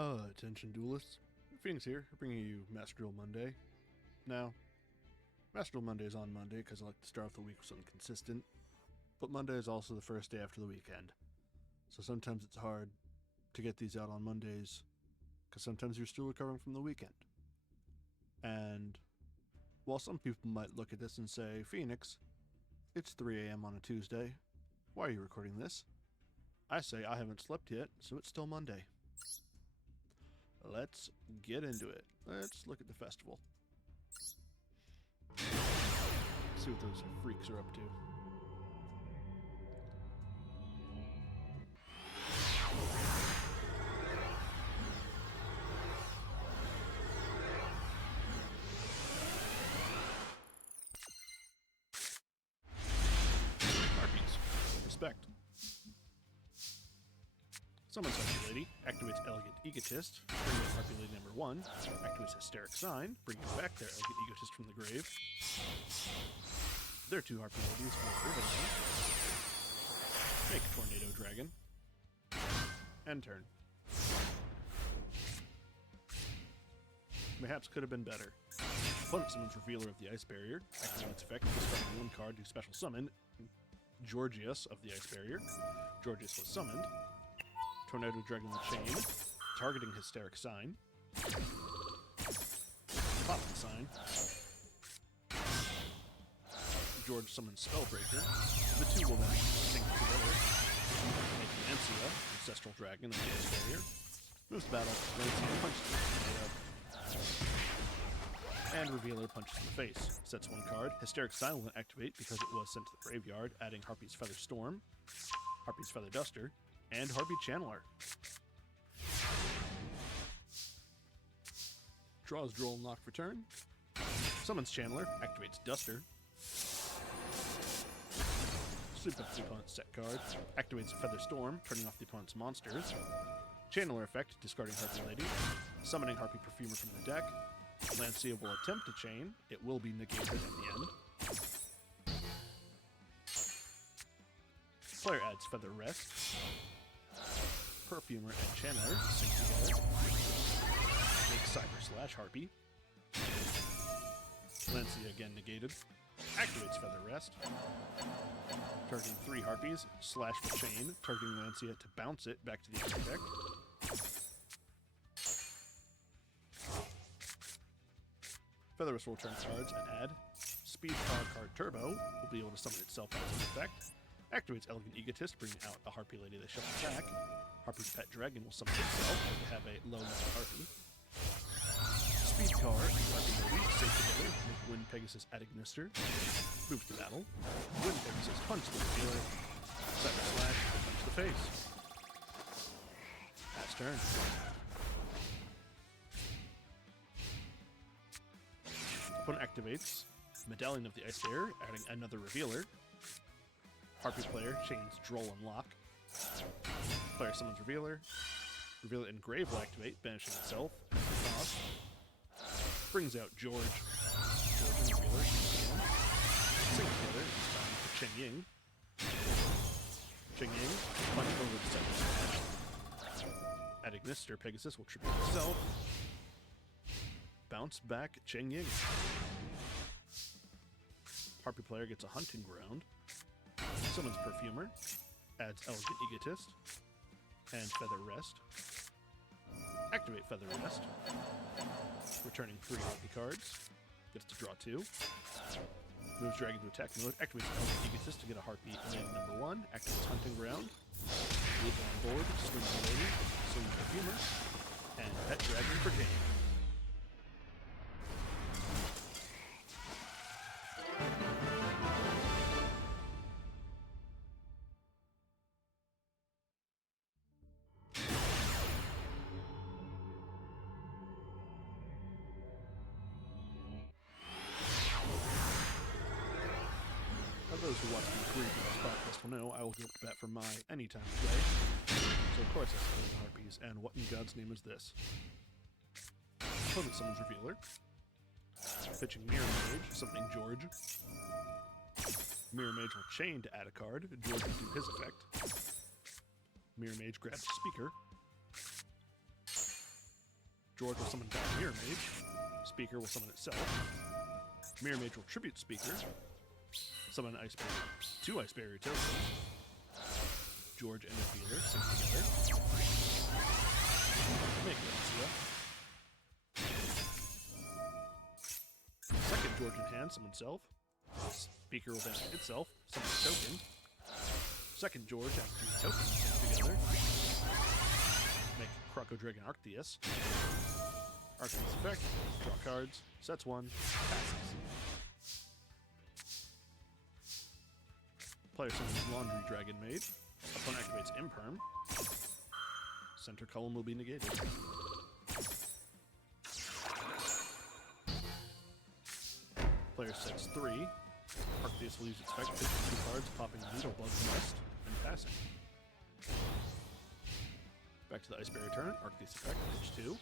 Attention duelists. Phoenix here, bringing you Master Duel Monday. Now, Master Duel Monday is on Monday because I like to start off the week with something consistent, but Monday is also the first day after the weekend. So sometimes it's hard to get these out on Mondays because sometimes you're still recovering from the weekend. And while some people might look at this and say, Phoenix, it's 3 a.m. on a Tuesday, why are you recording this? I say I haven't slept yet, so it's still Monday. Let's get into it. Let's look at the festival. See what those freaks are up to. Harpies. Respect. Summons Harpy Lady, activates Elegant Egotist, brings out Harpy Lady number 1, activates Hysteric Sign, bringing back their Elegant Egotist from the grave. Their 2 Harpy Ladies will Ribbon, make Tornado Dragon, and turn. Perhaps could have been better. Opponent summons Revealer of the Ice Barrier, activating its effect, discarding 1 card to special summon Georgius of the Ice Barrier. Georgius was summoned. Tornado Dragon with Chain, targeting Hysteric Sign. Pop the sign. George summons Spellbreaker. The 2 will then sync together, making Lancia, Ancestral Dragon of the Ice Barrier. Moves to battle, Lancia punches the tornado, and Revealer punches in the face. Sets 1 card. Hysteric Sign will activate because it was sent to the graveyard, adding Harpy's Feather Storm, Harpy's Feather Duster, and Harpy Channeler. Draws Droll and Lock for turn. Summons Channeler, activates Duster. Sweep up the opponent's set card. Activates Feather Storm, turning off the opponent's monsters. Channeler effect, discarding Harpy Lady. Summoning Harpy Perfumer from the deck. Lancia will attempt to chain. It will be negated at the end. Player adds Feather Rest. Perfumer and Channeler sync together. Make Cyber Slash Harpy. Lancia again negated. Activates Feather Rest. Targeting 3 Harpies. Slash for Chain. Targeting Lancia to bounce it back to the end deck. Feather Rest will return cards and add Speed Power Card Turbo. Will be able to summon itself as an effect. Activates Elegant Egotist, bringing out a Harpy Lady that shuffles back. Harpy's Pet Dragon will summon itself to have a low level Harpy. Speed card, Harpy Lady, sync together, make Wind Pegasus Adignister. Moves to battle. Wind Pegasus punch the Revealer. Cyber Slash, punch the face. Pass turn. Opponent activates Medallion of the Ice Bearer, adding another Revealer. Harpy player chains Droll and Lock. Player summons Revealer. Revealer Engrave will activate, banishing itself. Toss. Brings out George. George and Revealer. Sync together, this time for Cheng Ying. Cheng Ying, punch over the second smash. At Ignister, Pegasus will tribute itself. Bounce back Cheng Ying. Harpy player gets a Hunting Ground. Summons Perfumer, adds Elegant Egotist, and Feather Rest. Activate Feather Rest, returning 3 Harpy cards. Gets to draw 2. Moves Dragon to attack mode, activates Elegant Egotist to get a Harpy Lady number 1, activates Hunting Ground, leave on board, swing the Lady, swing Perfumer, and Pet Dragon for Jane. Those who watch the previous podcast will know I will get to bat for my any time of day. So of course I summon the Harpies, and what in God's name is this? Opponent summons Revealer. Pitching Mirror Mage, summoning George. Mirror Mage will chain to add a card. George will do his effect. Mirror Mage grabs Speaker. George will summon back Mirror Mage. Speaker will summon itself. Mirror Mage will tribute Speaker. Summon Ice Barrier. 2 Ice Barrier tokens. George and Feeler sync together. Make Lancia. Second George in hand, summon self. Speaker will banish itself, summon a token. Second George and 3 tokens sync together. Make Croco Dragon Arctheus. Arctheus effect, draw cards, sets 1, passes. Player summons Laundry Dragon Maid. Opponent activates Imperm. Center column will be negated. Player sets 3. Arctheus will use its effect, pitching 2 cards, popping Needlebug Nest, and passing. Back to the Ice Barrier turn. Arctheus effect, pitch 2.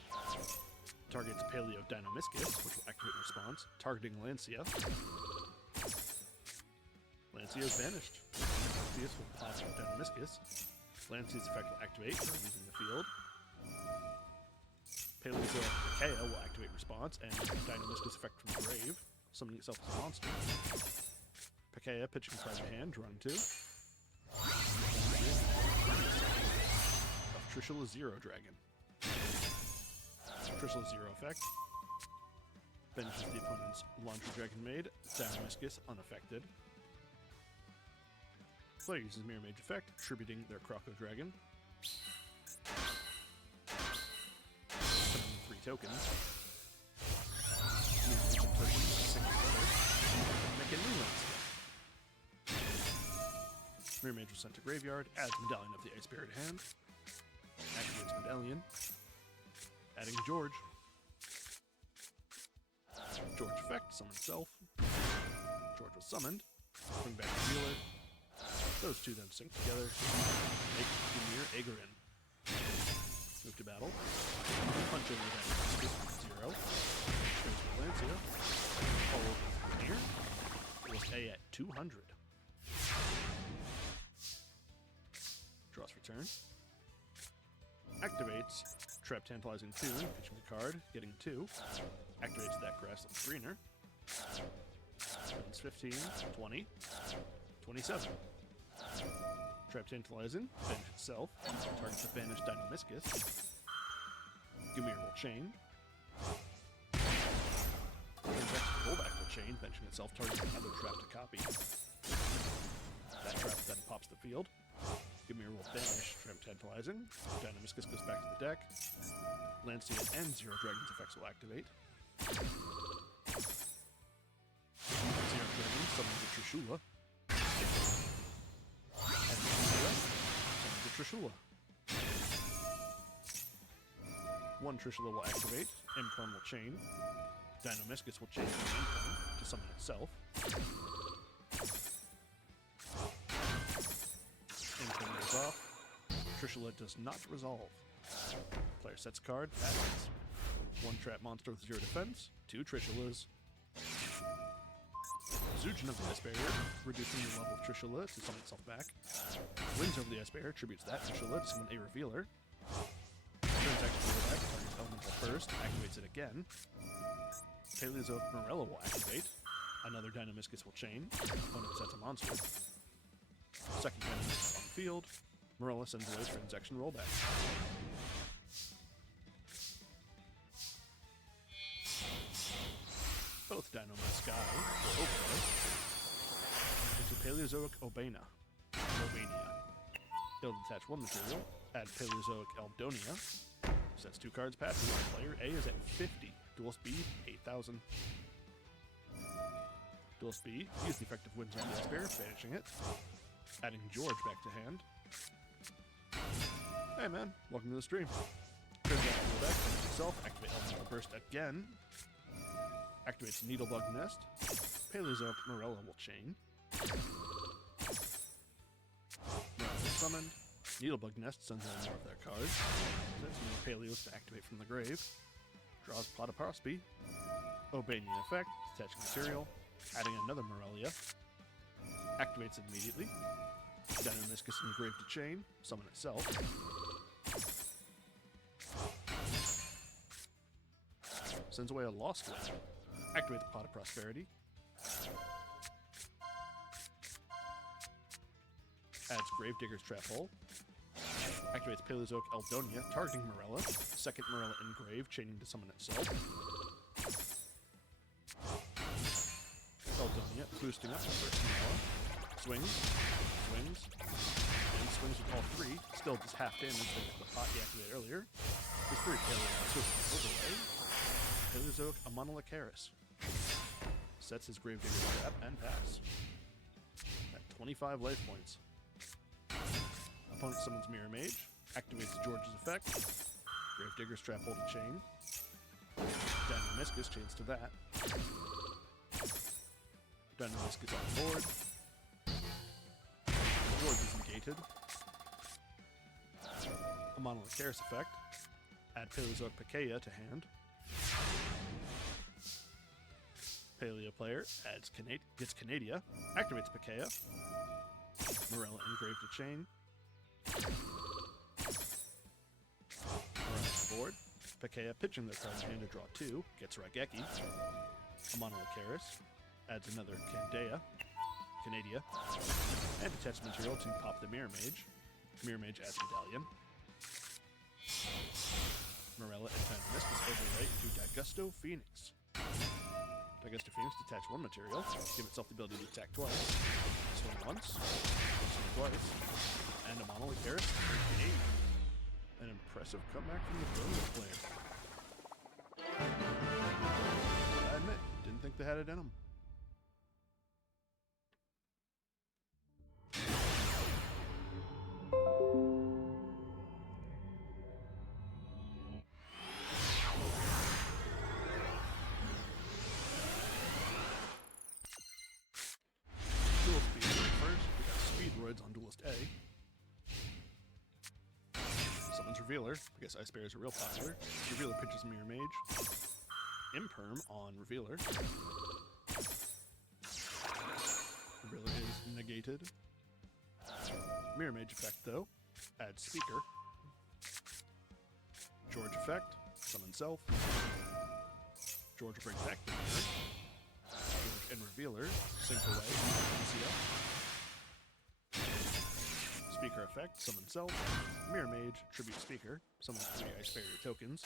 Targets Paleo Dynamiscus, which will activate in response, targeting Lancia. Lancia is banished. Arctheus will pop Dynamiscus. Lancia's effect will activate, leaving the field. Paleo Pakea will activate response, and Dynamiscus effect from the grave, summoning itself as a monster. Pakea pitching card in hand, drawing 2. Of Trishula Zero Dragon. Trishula Zero effect. Banishes the opponent's Laundry Dragon Maid. Dynamiscus unaffected. Player uses Mirror Mage effect, tributing their Croco Dragon. Summoning 3 tokens. Mirror Mage and tokens sync together. Make a new Lancia. Mirror Mage was sent to graveyard, adds Medallion of the Ice Spirit hand. Activates Medallion. Adding George. George effect, summon self. George was summoned. Bring back the healer. Those 2 then sync together. Make Ymir Aegorin. Move to battle. Punch over that 0. Transfer Lancia. Follow Ymir. With A at 200. Draws for turn. Activates Trap Tantalizing Tune, pitching a card, getting 2. Activates that Grassless Greener. Spends 15, 20, 27. Trap Tantalizing, banish itself. Targets the banished Dynamiscus. Ymir will chain. Rollback will chain, benching itself, targeting another trap to copy. That trap then pops the field. Ymir will banish Trap Tantalizing. Dynamiscus goes back to the deck. Lancia and Zero Dragon's effects will activate. Zero Dragon summons the Trishula. And Lancia summons the Trishula. 1 Trishula will activate. Imperm will chain. Dynamiscus will chain from Imperm to summon itself. Imperm goes off. Trishula does not resolve. Player sets card, passes. 1 trap monster with 0 defense, 2 Trishulas. Zujin of the Ice Barrier, reducing the level of Trishula to summon itself back. Wins over the Ice Barrier, tributes that Trishula to summon a Revealer. Turns activate back, targets Elemental first, activates it again. Paleozoic Morella will activate. Another Dynamiscus will chain. Opponent sets a monster. Second Dynamiscus on the field. Morella sends away transaction rollback. Both Dynamo Sky will overlay into Paleozoic Obania. He'll detach 1 material, add Paleozoic Eldonia, sets 2 cards, passes. Player A is at 50. Duel speed, 8,000. Duel speed, use the effective Winds on the Ice Bear, banishing it. Adding George back to hand. Hey man, welcome to the stream. Turns out to go back, finish itself, activate Elemental Burst again. Activates Needlebug Nest. Paleozoic Morella will chain. Morella is summoned. Needlebug Nest sends out more of their cards. Sets more Paleos to activate from the grave. Draws Pot of Prospy. Obanian effect, detaching material. Adding another Morelia. Activates it immediately. Dynamiscus engraved to chain. Summon itself. sends away a Lost One. Activates Pot of Prosperity. Adds Gravedigger's Trap Hole. Activates Paleozoic Eldonia, targeting Morella. Second Morella Engrave, chaining to summon itself. Eldonia, boosting up the first Morella. Swings, swings, and swings with all three. Still just half damage thanks to the pot he activated earlier. With 3 Paleozoic overlay. Paleozoic Amonolacaris. Sets his Gravedigger's Trap and pass. At 25 life points. Opponent summons Mirror Mage, activates George's effect, Gravedigger's Trap Hole to chain, Dynamiscus chains to that, Dynamiscus on board, George is negated, Amonolacaris effect, add Paleozoic Pikaia to hand, Paleo player adds gets Canadia, activates Pikaia, Morella engraved to chain, board. Pikaia pitching their card in hand to draw 2, gets Raigeki, Amonolacaris, adds another Canadia, and attach material to pop the Mirror Mage. Mirror Mage adds Medallion. Morella and Dynamiscus overlay into Daigusto Phoenix. Daigusto Phoenix detach 1 material, give itself the ability to attack twice, swing once, swing twice, and Amonolacaris an impressive comeback from the Brilliant player. I admit, didn't think they had it in them. Duel Speed first, we got Speedroids on Duelist A. Summons Revealer. I guess Ice Bears are real popular. Revealer pitches Mirror Mage. Imperm on Revealer. Revealer is negated. Mirror Mage effect, though. Add Speaker. George effect. Summon Self. George brings back the Mirror. George and Revealer sync away. Speaker effect, summon Self, Mirror Mage, Tribute Speaker, summon 3 Ice Barrier tokens.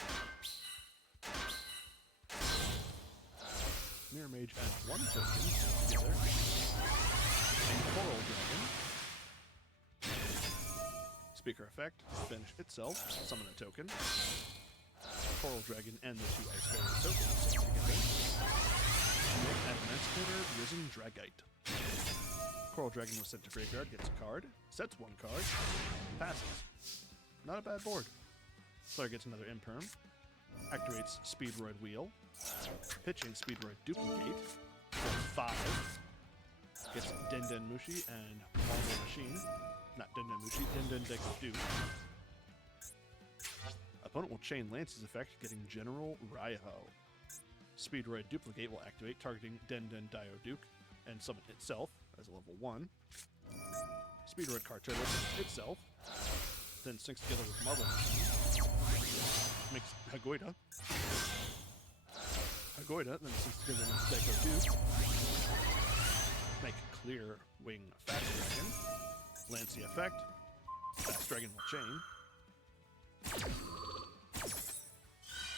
Mirror Mage adds 1 token together. And Coral Dragon. Speaker effect, banish itself, summon a token. Coral Dragon and the 2 Ice Barrier tokens together. Make Emancipator Risen Dragite. Coral Dragon was sent to graveyard, gets a card, sets 1 card, passes. Not a bad board. Player gets another Imperm, activates Speedroid Wheel, pitching Speedroid Duplicate, gets 5, gets Den Mushi and Marble Machine, not Den Mushi, Den Deku Duke. Opponent will chain Lance's effect, getting General Raiho. Speedroid Duplicate will activate, targeting Den Dio Duke, and summon itself as a level 1. Speedroid Cartel summons itself, then syncs together with Marble Machine, makes Hagoida, then syncs together with Deco Duke, make Clear Wing Fast Dragon, Lancey effect, Fast Dragon will chain.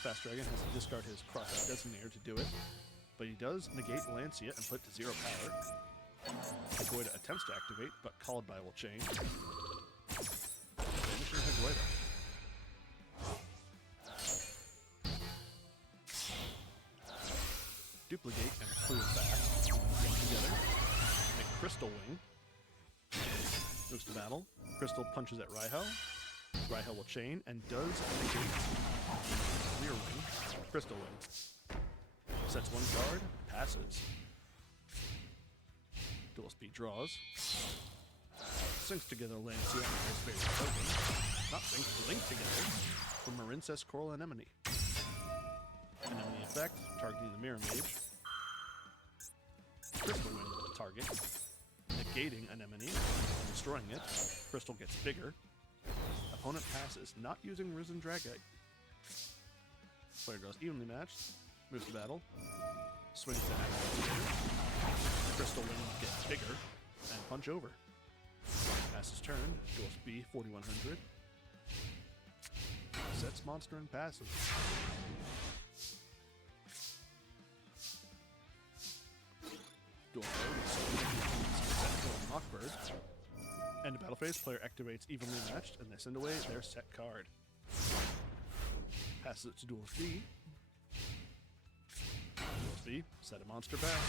Fast Dragon has to discard his Cross-Out Designator to do it, but he does negate Lancia and put it to 0 power. Hagoida attempts to activate, but called by will chain. Finishing Hagoida. Duplicate and Clear Fast together. Make Crystal Wing. Moves to battle. Crystal punches at Raiho. Raiho will chain and does negate Clear Wing. Crystal Wing. Sets 1 card, passes. Dual Speed draws. Syncs together Lancia and his favorite token. Not synced, linked together from Marincess Coral Anemone. Anemone effect, targeting the Mirror Mage. Crystal Wing will target, negating Anemone and destroying it. Crystal gets bigger. Opponent passes, not using Risen Dragite. Player draws evenly matched. Moves to battle. Swings the axe. Crystal Wing gets bigger and punch over. Passes turn. Duel speed 4100. Sets monster and passes. Duel Mockbird. End of battle phase, player activates evenly matched, and they send away their set card. Passes it to Duel's B. Duel's B, set a monster back.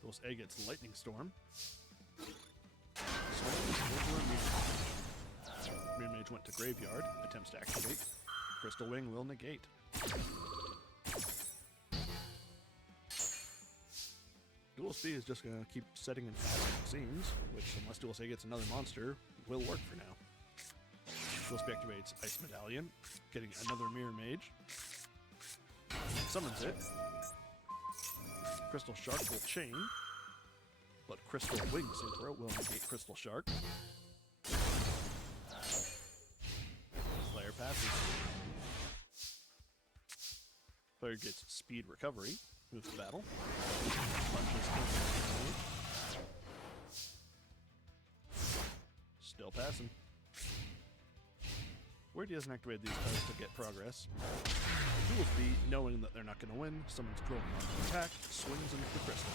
Duel's A gets Lightning Storm. Swings over a Mirror Mage. Mirror Mage went to Graveyard, attempts to activate. Crystal Wing will negate. Duel Speed is just going to keep setting and passing, it seems, which, unless Duel Speed gets another monster, will work for now. Duel Speed activates Ice Medallion, getting another Mirror Mage. Summons it. Crystal Shark will chain, but Crystal Wing Synchro will negate Crystal Shark. Player passes. Player gets Speed Recovery. Moves to battle. Punches. Still passing. Weird he hasn't activated these cards to get progress. Duel Speed, knowing that they're not going to win, summons Troll Monster attack, swings into the crystal.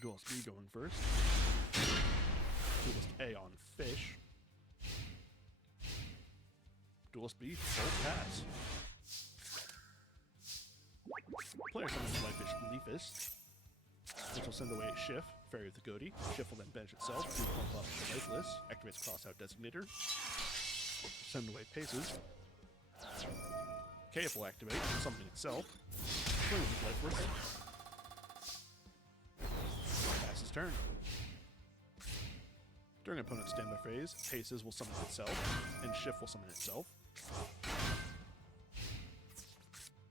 Duel Speed going first. Duelist A on Fish. Duel Speed, full pass. Player summons Lifish Leafus, which will send away Shift, Fairy with the Goatee. Shift will then banish itself to pump up the Lifeless, activates Crossout Designator, send away Paces. KF will activate, summoning itself, swing with Lifeless. Passes turn. During opponent's standby phase, Paces will summon itself, and Shift will summon itself.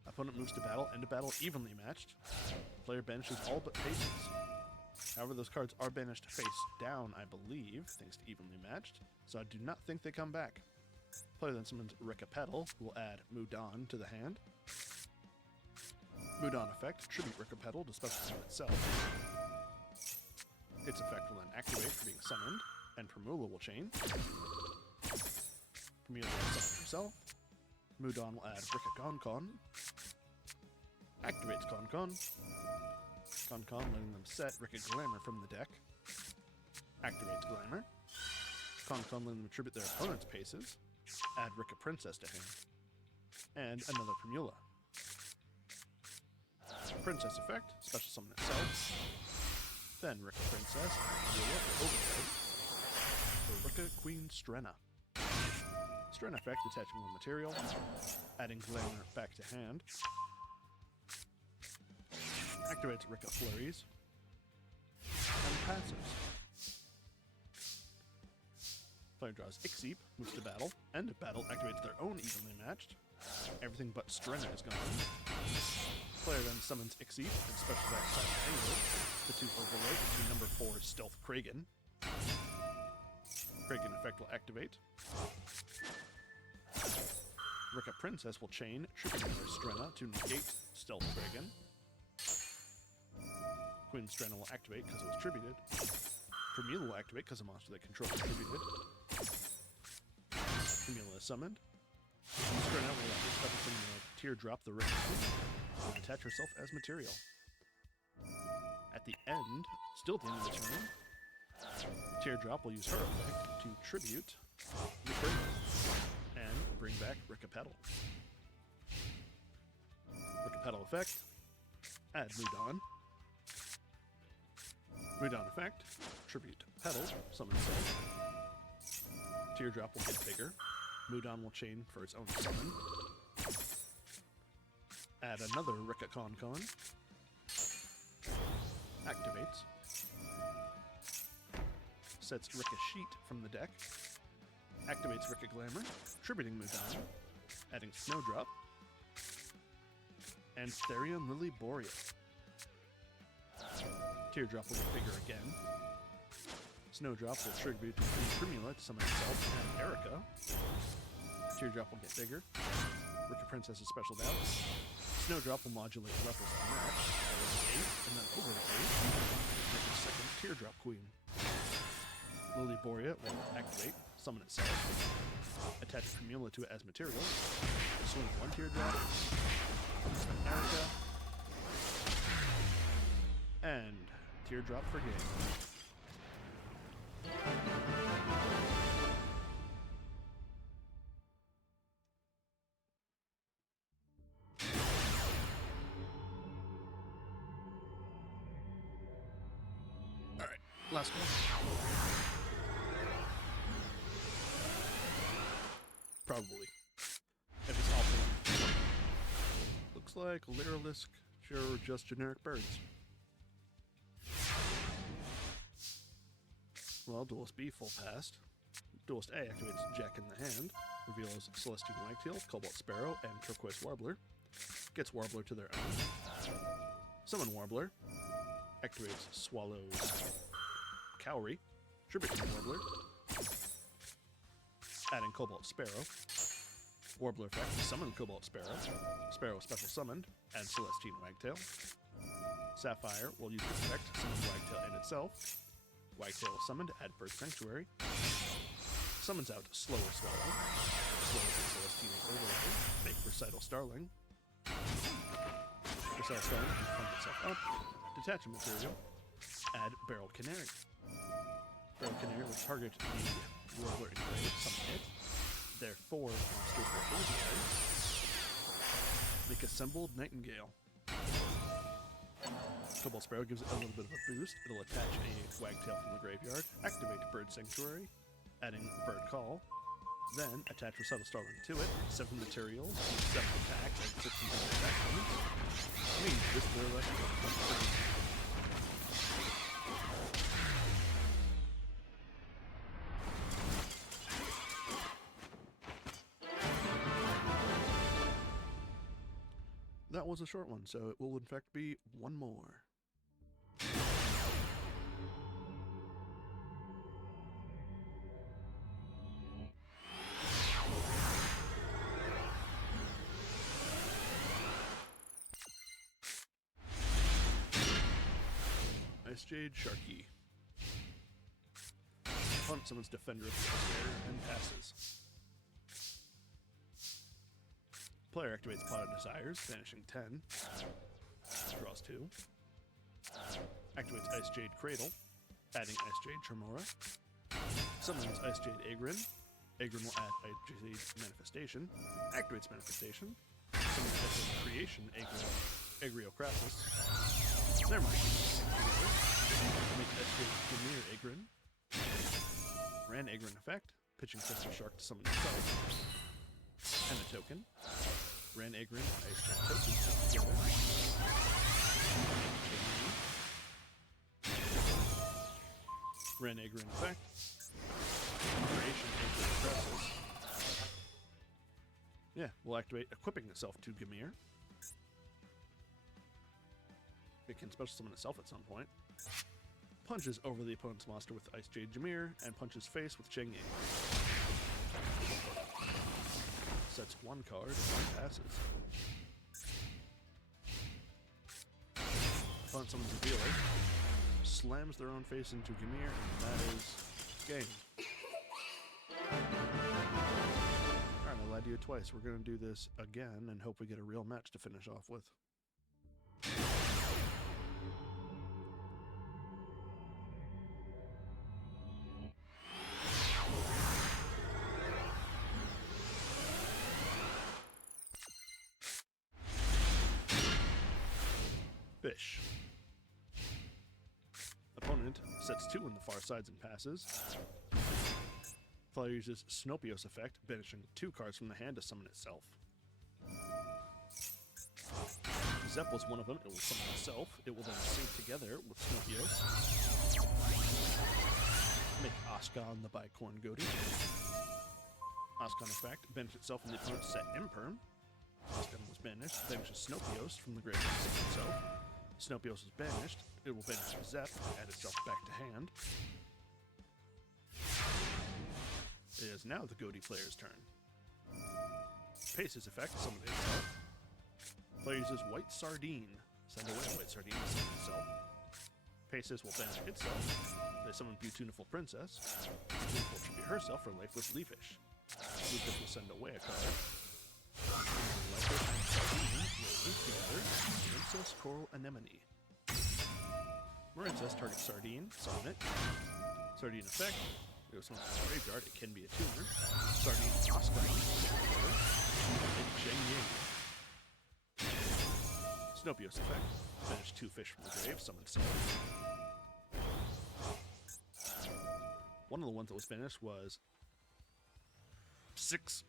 Opponent moves to battle, end of battle evenly matched. Player banishes all but Paces. However, those cards are banished face down, I believe, thanks to evenly matched, so I do not think they come back. Player then summons Rickapetal, who will add Mudan to the hand. Mudan effect, tribute Rickapetal to special summon itself. Its effect will then activate for being summoned, and Primula will chain. Primula will summon himself. Mudan will add Rickaconcon. Activates Concon. Concon letting them set Ricka Glamour from the deck. Activates Glamour. Concon letting them attribute their opponent's Paces. Add Ricka Princess to hand. And another Primula. Princess effect, special summon itself. Then Ricka Princess, Primula for overload. For Ricka Queen Strenna. Strenna effect, detaching one material. Adding Glamour back to hand. Activates Ricka Flurries. And passes. Player draws Ixeep, moves to battle. End of battle, activates their own evenly matched. Everything but Strenna is gone. Player then summons Ixeep and special attack Silent Anger. The two overload into number 4 Stealth Kragan. Kragan effect will activate. Ricka Princess will chain, triggering their Strenna to negate Stealth Kragan. Queen Strenna will activate because it was tributed. Primula will activate because a monster they control is tributed. Primula is summoned. Strenna will special summon a Teardrop the Ricka and attach herself as material. At the end, still at the end of the turn, Teardrop will use her effect to tribute Ricka and bring back Rickapetal. Rickapetal effect, add Mudan. Mudan effect, tribute Petal, summon itself. Teardrop will get bigger. Mudan will chain for its own summon. Add another Rickaconcon. Activates. Sets Ricka Sheet from the deck. Activates Wicked Glamour, tributing Mudan, adding Snowdrop, and Therian Lily Boreal. Teardrop will get bigger again. Snowdrop will tribute Primula to summon itself and Erica. Teardrop will get bigger. Wicked Princess's special doubts. Snowdrop will modulate levels to match. 8, and then over to 8. Make a second Teardrop Queen. Lily Borea will activate, summon itself. Attach Primula to it as material. Swing 1 Teardrop. Erica. And Teardrop for game. Alright, last one. Probably. If it's awful. Looks like Lyrilisk, sure, just generic birds. Well, Duelist B full passed. Duelist A activates Jack in the hand, reveals Celestine Wagtail, Cobalt Sparrow, and Turquoise Warbler. Gets Warbler to their own. Summon Warbler. Activates Swallow's Cowrie, tributing Warbler. Adding Cobalt Sparrow. Warbler effect, summon Cobalt Sparrow. Sparrow special summoned, add Celestine Wagtail. Sapphire will use this effect, summon Wagtail in itself. Wagtail summoned, add Bird Sanctuary. Summons out Slower Swallow. Slower to Celestine Overlay. Make Recital Starling. Recital Starling can pump itself up. Detach a material. Add Barrel Canary. Barrel Canary will target the Warbler Engrave, summon it. Therefore, monsters will overlay. Make Assembled Nightingale. Cobalt Sparrow gives it a little bit of a boost. It'll attach a Wagtail from the graveyard, activate Bird Sanctuary, adding Bird Call, then attach Recital Starling to it, 7 materials, 7 attacks, and 16 attack points. I mean, this Lyrilisk will That was a short one, so it will in fact be one more. Ice Jade Sharky. Opponent summons Defender of the Air and passes. Player activates Pot of Desires, banishing 10. Draws 2. Activates Ice Jade Cradle, adding Ice Jade Tremora. Summons Ice Jade Agrin. Agrin will add Ice Jade Manifestation. Activates Manifestation. Summons Ice Jade Creation Agrio Crassus. Never mind. Make Ice Jade Gamir Agrin. Ran Agrin effect, pitching Crystal Shark to summon itself. And a token. Ran Agrin and Ice Jade token set together. Ran Agrin effect. Creation Agrin Crassus. Yeah, we'll activate equipping itself to Gamir. It can special summon itself at some point. Punches over the opponent's monster with Ice Jade Jameer, and punches face with Cheng Yi. Sets 1 card and 1 passes. Opponent summons a dealer, slams their own face into Gamir, and that is game. Alright, I lied to you twice. We're going to do this again and hope we get a real match to finish off with. Fish. Opponent sets 2 on the far sides and passes. Player uses Snopios effect, banishing 2 cards from the hand to summon itself. Zep was one of them. It will summon itself. It will then sync together with Snopios. Make Ashkan the Bicorn Goatee. Oscon effect, banish itself from the opponent's set imperm. Oscon was banished, banishes Snopios from the grave itself. Snopios is banished, it will banish Zeph, add itself back to hand. It is now the Goaty player's turn. Pace's effect, summon itself. Player uses White Sardine. Send away White Sardine to summon itself. Paces will banish itself. They summon Beautiful Princess. Beautiful should be herself for Lifeless Leafish. Leafish will send away a card. Lifeless and Sardine will link together. Marincess, Coral, Anemone. Marincess targets Sardine. Summon it. Sardine effect. It goes summon from the graveyard. It can be a tuner. Sardine Oscar. And Zheng Ying. Snopios effect. Banish 2 fish from the grave. Summon 7. One of the ones that was banished was 6,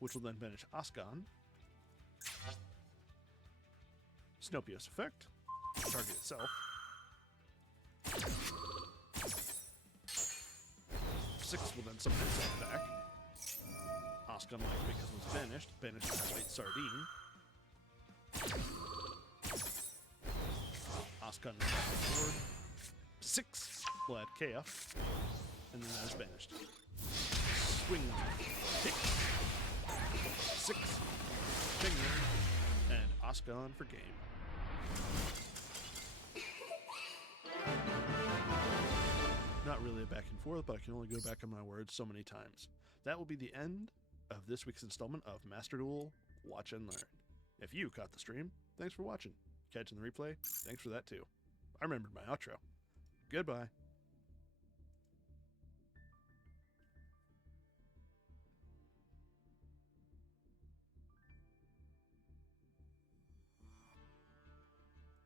which will then banish Oscon. Snopios effect. Target itself. 6 will then summon itself back. Oscon, like because it was banished, banishes the White Sardine. Oscon is back on board. 6 will add KF. And then that is banished. Swing, kick, 6, finger, and Oscon for game. Not really a back and forth, but I can only go back on my words so many times. That will be the end of this week's installment of Master Duel Watch and Learn. If you caught the stream, thanks for watching. Catching the replay, thanks for that too. I remembered my outro. Goodbye.